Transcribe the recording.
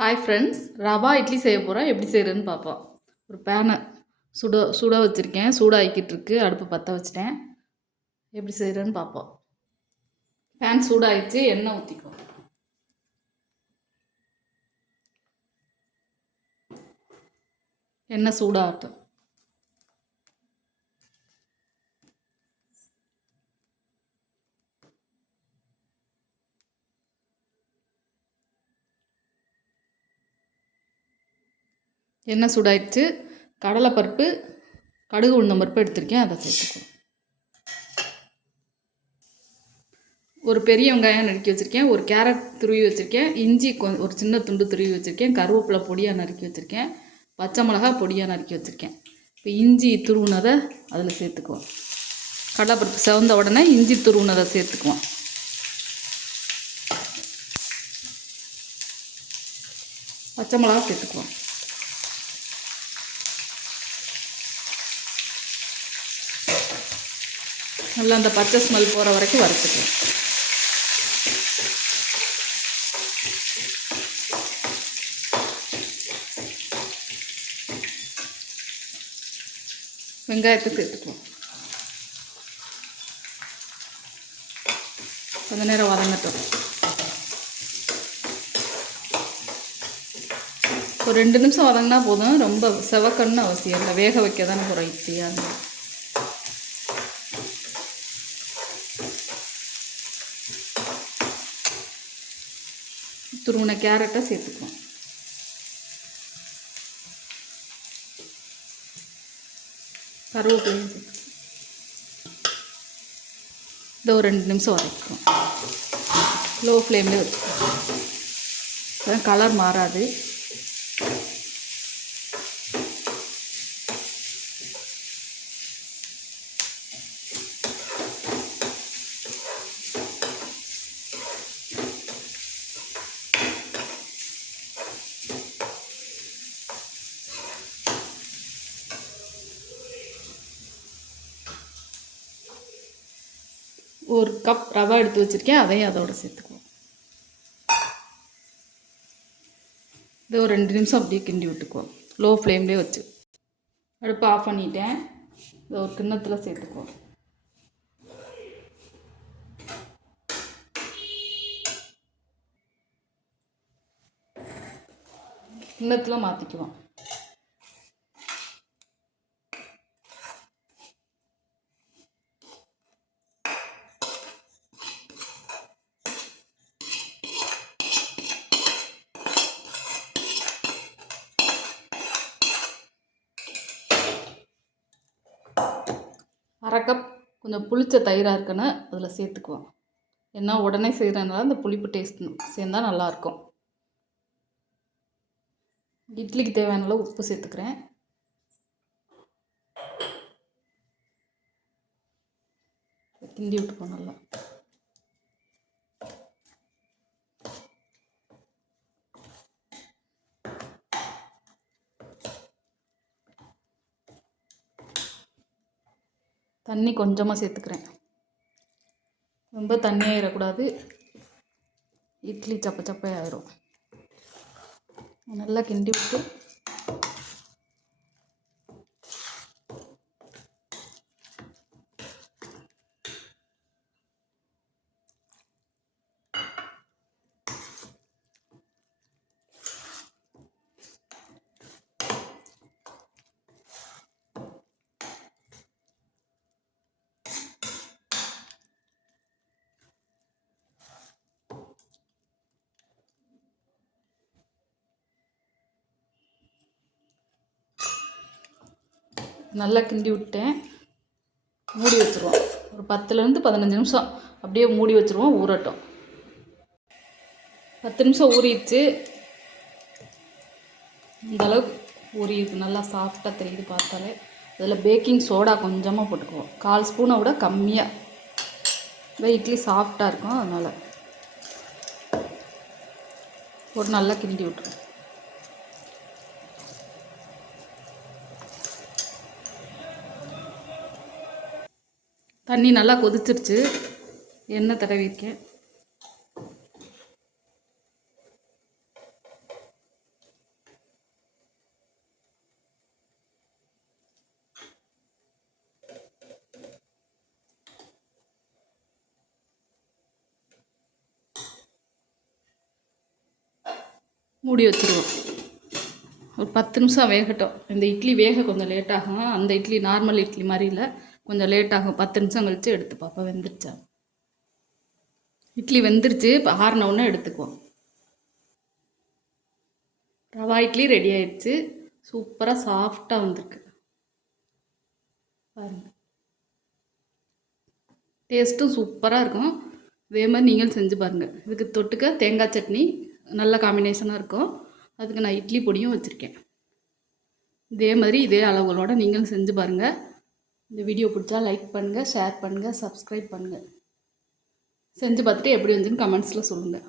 Hi friends, rava idli செய்ய போகிறேன். எப்படி செய்கிறேன்னு பார்ப்போம். ஒரு பேனை சுட வச்சுருக்கேன். சூடாகிக்கிட்டு இருக்கு. அடுப்பு பற்ற வச்சுட்டேன். எப்படி செய்கிறேன்னு பார்ப்போம். பேன் சூடாகிடுச்சு. எண்ணெய் ஊற்றிக்கும். எண்ணெய் சூடாகட்டும். எண்ணெய் சூடாயிடுச்சு. கடலைப்பருப்பு, கடுகு, உளுந்தம் பருப்பு எடுத்திருக்கேன். அதை சேர்த்துக்குவோம். ஒரு பெரிய வெங்காயம் நறுக்கி வச்சுருக்கேன். ஒரு கேரட் துருவி வச்சுருக்கேன். இஞ்சி ஒரு சின்ன துண்டு துருவி வச்சுருக்கேன். கருவேப்பிலை பொடியாக நறுக்கி வச்சுருக்கேன். பச்சை மிளகா பொடியாக நறுக்கி வச்சுருக்கேன். இப்போ இஞ்சி துருவுனதை அதில் சேர்த்துக்குவோம். கடலைப்பருப்பு செவந்த உடனே இஞ்சி துருவுனதை சேர்த்துக்குவோம். பச்சை மிளகா சேர்த்துக்குவோம். நல்லா அந்த பச்சை ஸ்மெல் போகிற வரைக்கும் வறுத்துக்கலாம். வெங்காயத்தை சேர்த்துக்குவோம். கொஞ்ச நேரம் வதங்கட்டும். ஒரு 2 நிமிஷம் வதங்கினா போதும். ரொம்ப செவக்கணும்னு அவசியம் இல்லை. வேக வைக்க தானே போகிறோம் இட்லியாக. துருவின கேரட்டை சேர்த்துக்குவோம். கருவேப்பிலையும் சேர்த்துக்குவோம். இதை ஒரு 2 நிமிஷம் வதக்கிக்குவோம். லோ ஃப்ளேம்லேயே வச்சுக்குவோம். கலர் மாறாது. ஒரு கப் ரவா எடுத்து வச்சுருக்கேன். அதையும் அதோடு சேர்த்துக்குவோம். இதை ஒரு 2 நிமிஷம் அப்படியே கிண்டி விட்டுக்குவோம். லோ ஃப்ளேம்லேயே வச்சு. அடுப்பு ஆஃப் பண்ணிட்டேன். இதை ஒரு கிண்ணத்தில் சேர்த்துக்குவோம். கிண்ணத்தில் மாற்றிக்குவோம். அரை கப் கொஞ்சம் புளிச்ச தயிராக இருக்குன்னு அதில் சேர்த்துக்குவோம். ஏன்னா உடனே செய்கிறதுனால அந்த புளிப்பு டேஸ்ட் சேர்ந்தால் நல்லாயிருக்கும். இட்லிக்கு தேவையான அளவு உப்பு சேர்த்துக்கிறேன். கிண்டி விட்டுப்போம் நல்லா. தண்ணி கொஞ்சமாக சேர்த்துக்கிறேன். ரொம்ப தண்ணியாக ஆயிடக்கூடாது. இட்லி சப்பை ஆயிரும். நல்லா கிண்டி விட்டு நல்லா கிண்டி விட்டேன். மூடி வச்சுருவோம். ஒரு 10லேருந்து 15 நிமிஷம் அப்படியே மூடி வச்சுருவோம். ஊறட்டும். 10 நிமிஷம் ஊறிடுச்சு. இந்தளவுக்கு ஊறிடுது. நல்லா சாஃப்டாக தெரியுது பார்த்தாலே. அதில் பேக்கிங் சோடா கொஞ்சமாக போட்டுக்குவோம். 1/4 ஸ்பூனை விட கம்மியாக. இட்லி சாஃப்டாக இருக்கும். அதனால் ஒரு நல்லா கிண்டி விட்டுருவோம். தண்ணி நல்லா கொதிச்சிருச்சு. எண்ணெய் தடவிருக்கேன். மூடி வச்சுருவோம். ஒரு 10 நிமிஷம் வேகட்டும். இந்த இட்லி வேக கொஞ்சம் லேட் ஆகும். அந்த இட்லி நார்மல் இட்லி மாதிரி இல்லை, கொஞ்சம் லேட் ஆகும். 10 நிமிஷம் கழித்து எடுத்து பார்ப்போம் வெந்துருச்சா. இட்லி வெந்துருச்சு. இப்போ ஆறினவுடனே எடுத்துக்குவோம். ரவா இட்லி ரெடி ஆயிடுச்சு. சூப்பராக சாஃப்டாக வந்திருக்கு பாருங்கள். டேஸ்ட்டும் சூப்பராக இருக்கும். இதே மாதிரி நீங்களும் செஞ்சு பாருங்கள். இதுக்கு தொட்டுக்க தேங்காய் சட்னி நல்ல காம்பினேஷனாக இருக்கும். அதுக்கு நான் இட்லி பொடியும் வச்சுருக்கேன். இதே மாதிரி இதே அளவுகளோடு நீங்களும் செஞ்சு பாருங்கள். இந்த வீடியோ பிடிச்சா லைக் பண்ணுங்கள், ஷேர் பண்ணுங்கள், சப்ஸ்கிரைப் பண்ணுங்கள். செஞ்சு பார்த்துட்டு எப்படி வந்துன்னு கமெண்ட்ஸில் சொல்லுங்கள்.